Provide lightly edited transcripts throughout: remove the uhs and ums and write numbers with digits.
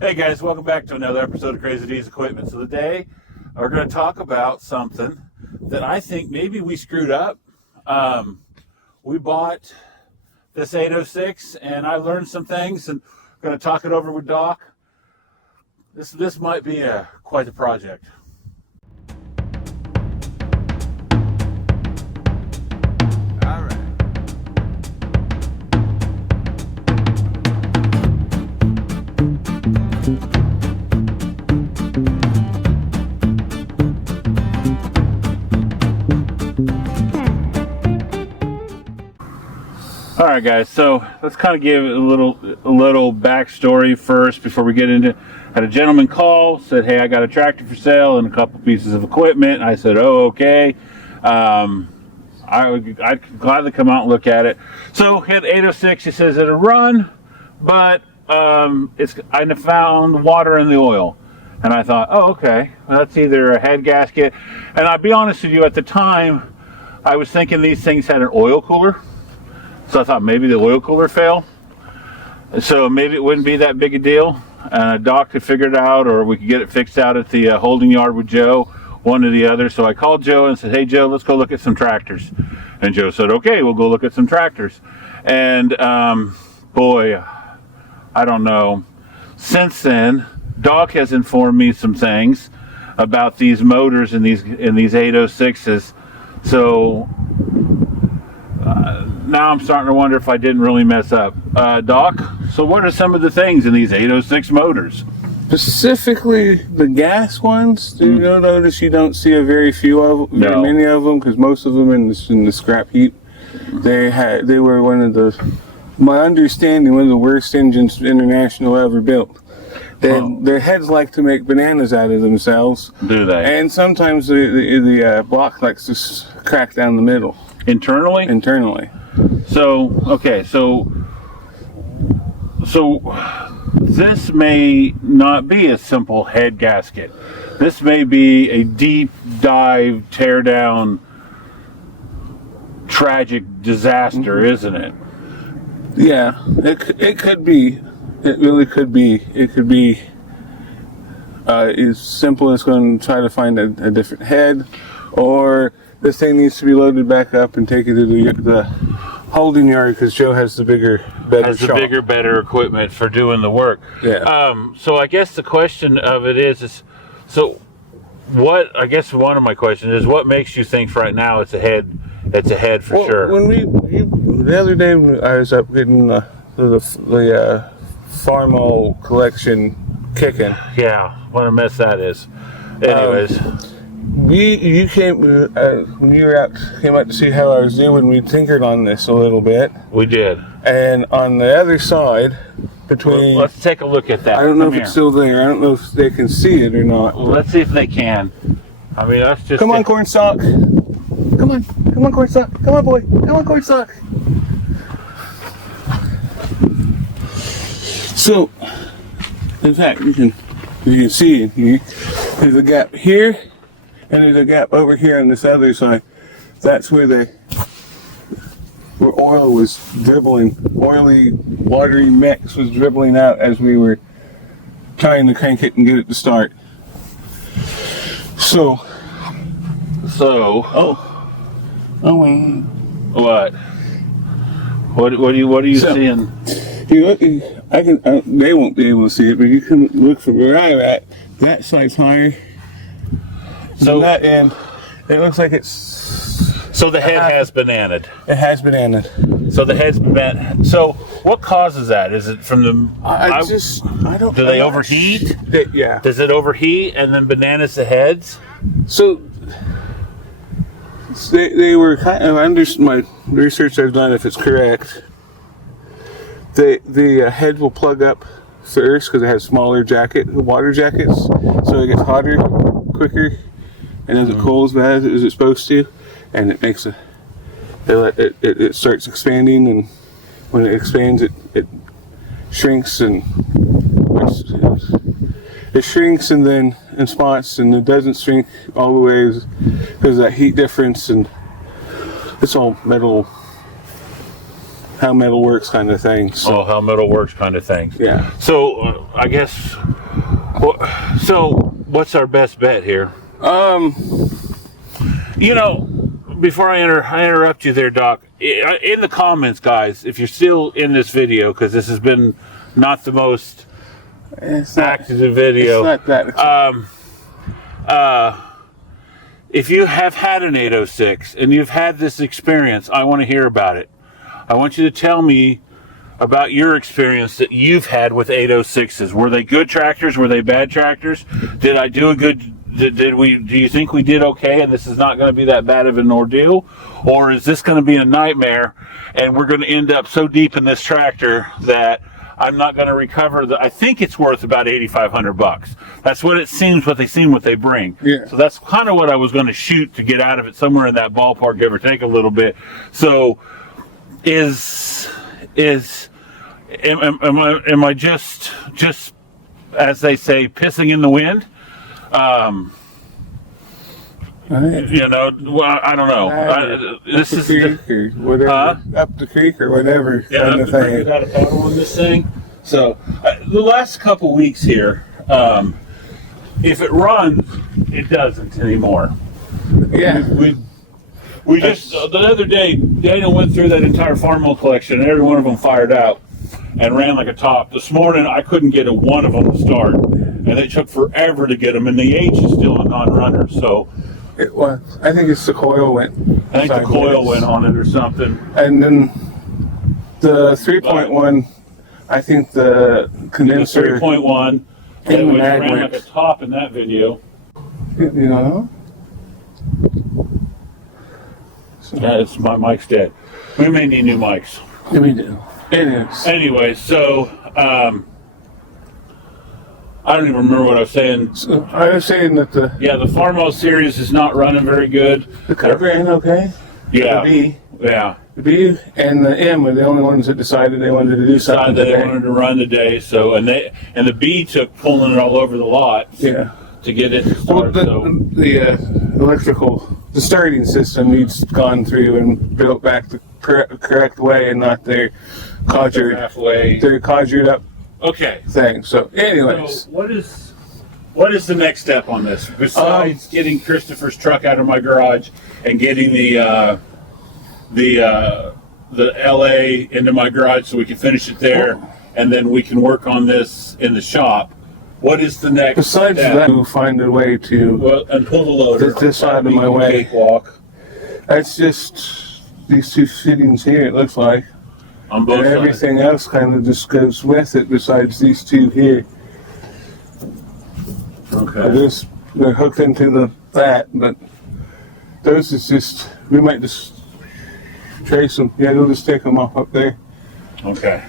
Hey guys, welcome back to another episode of Crazy D's Equipment. So today we're going to talk about something that I think maybe we screwed up. We bought this 806 and I learned some things and I'm going to talk it over with Doc. This might be quite a project. All right. All right, guys. So let's kind of give a little backstory first before we get into. Had a gentleman call, said, "Hey, I got a tractor for sale and a couple pieces of equipment." I said, "Oh, okay." I'd gladly come out and look at it. So hit 806. He says it'll run, but I found water in the oil, and I thought, "Oh, okay. Well, that's either a head gasket." And I'll be honest with you, at the time, I was thinking these things had an oil cooler. So I thought maybe the oil cooler failed. So maybe it wouldn't be that big a deal. Doc could figure it out, or we could get it fixed out at the holding yard with Joe, one or the other. So I called Joe and said, "Hey Joe, let's go look at some tractors." And Joe said, "Okay, we'll go look at some tractors." And boy, I don't know. Since then, Doc has informed me some things about these motors in these 806s. So now I'm starting to wonder if I didn't really mess up. Doc, so what are some of the things in these 806 motors? Specifically, the gas ones. You'll notice you don't see very many of them, because most of them in the scrap heap. They were one of my understanding, one of the worst engines International ever built. Their heads like to make bananas out of themselves. Do they? And sometimes the block likes to crack down the middle. Internally? Internally. So, okay, so this may not be a simple head gasket. This may be a deep dive, tear down, tragic disaster, isn't it? Yeah, it could be. It really could be. It could be as simple as going to try to find a different head, or this thing needs to be loaded back up and taken to the holding yard because Joe has the bigger, better equipment for doing the work. Yeah. So I guess the question of it is so what? I guess one of my questions is, what makes you think right now it's a head? It's a head for sure. When the other day I was up getting the Farmall collection kicking. Yeah, what a mess that is. Anyways. You came when you were came out to see how I was doing. We tinkered on this a little bit. We did. And on the other side, between... Let's take a look at that. I don't know if it's still there. I don't know if they can see it or not. Well, let's see if they can. I mean, that's just... Come on, Cornstalk. Come on, Cornstalk. Come on, boy. Come on, Cornstalk. So, in fact, you can see it here. There's a gap here, and there's a gap over here on this other side. That's where oil was dribbling. Oily, watery mix was dribbling out as we were trying to crank it and get it to start. What? What are you seeing? You look, they won't be able to see it, but you can look from where I'm at. That side's higher. So that end, it looks like it's... So the head has bananaed. It has bananaed. So the head's bananaed. So what causes that? Is it from the... I don't... Do they overheat? Yeah. Does it overheat and then bananas the heads? So they were kind of, under my research I've done, if it's correct, the head will plug up first because it has smaller water jackets, so it gets hotter quicker, and as it cools as it's supposed to, and it makes it starts expanding, and when it expands, it shrinks and it shrinks and then in spots, and it doesn't shrink all the way because of that heat difference, and it's all metal, how metal works kind of thing. So, how metal works kind of thing. Yeah. So I guess. So, what's our best bet here? You know, before I interrupt you there, Doc. In the comments, guys, if you're still in this video, because this has been not the most active video. It's not that. If you have had an 806 and you've had this experience, I want to hear about it. I want you to tell me about your experience that you've had with 806s. Were they good tractors? Were they bad tractors? Did I do a good? Do you think we did okay and this is not going to be that bad of an ordeal? Or is this going to be a nightmare and we're going to end up so deep in this tractor that I'm not going to recover? I think it's worth about $8,500. That's what it seems, what they bring. Yeah. So that's kind of what I was going to shoot to get out of it, somewhere in that ballpark, give or take a little bit. So am I just as they say, pissing in the wind? You know, well, I don't know. This is whatever, up the creek or whatever. Yeah, up the creek without a paddle on this thing. So the last couple weeks here, if it runs, it doesn't anymore. Yeah. We just the other day, Daniel went through that entire Farmall collection, and every one of them fired out and ran like a top. This morning, I couldn't get one of them to start, and they took forever to get them. And the H is still a non-runner, so. It was. I think it's the coil went. I think the coil went on it or something. And then the 3.1, I think the condenser. The 3.1, it ran like a top in that video. You know? Yeah, my mic's dead. We may need new mics. We do. It is. Anyway, so I don't even remember what I was saying. So I was saying that the Farmall series is not running very good. The cut ran okay. Yeah. The B. Yeah. The B and the M were the only ones that decided they wanted to do something. They wanted to run today, so and the B took pulling it all over the lot. Yeah. To get it to start. The electrical, the starting system needs gone through and built back the correct way and not their conjured up Okay. thing. So, anyways. So what is the next step on this besides getting Christopher's truck out of my garage and getting the LA into my garage so we can finish it there, and then we can work on this in the shop? What is the next Besides step? that, we'll find a way to and pull the loader. this out of my way. Cakewalk That's just these two fittings here, it looks like. on both And sides. everything else kind of just goes with it besides these two here. Okay. They're hooked into that, but those is just, we might just trace them. Yeah, we'll just take them off up there. Okay.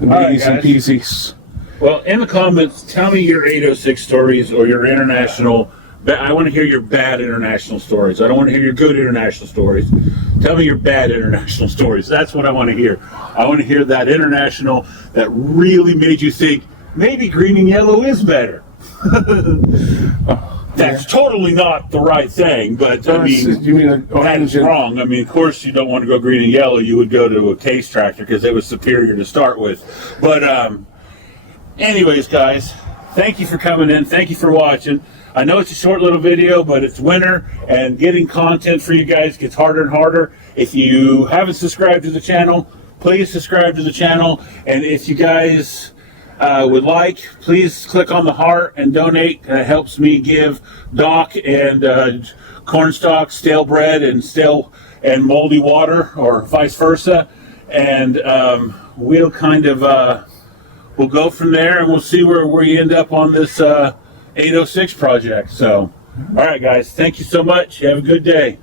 And All right, easy guys. peasies. Well, in the comments, tell me your 806 stories or your international. I want to hear your bad international stories. I don't want to hear your good international stories. Tell me your bad international stories. That's what I want to hear. I want to hear that international that really made you think maybe green and yellow is better. That's totally not the right thing, but I mean, You mean that's wrong. I mean, of course, you don't want to go green and yellow. You would go to a case tractor because it was superior to start with. But anyways, guys, thank you for coming in. Thank you for watching. I know it's a short little video, but it's winter, and getting content for you guys gets harder and harder. If you haven't subscribed to the channel, please subscribe to the channel. And if you guys would like, please click on the heart and donate. That helps me give Doc and cornstalk, stale bread, and stale and moldy water, or vice versa. And we'll kind of we'll go from there, and we'll see where we end up on this 806 project. So, all right, guys, thank you so much. You have a good day.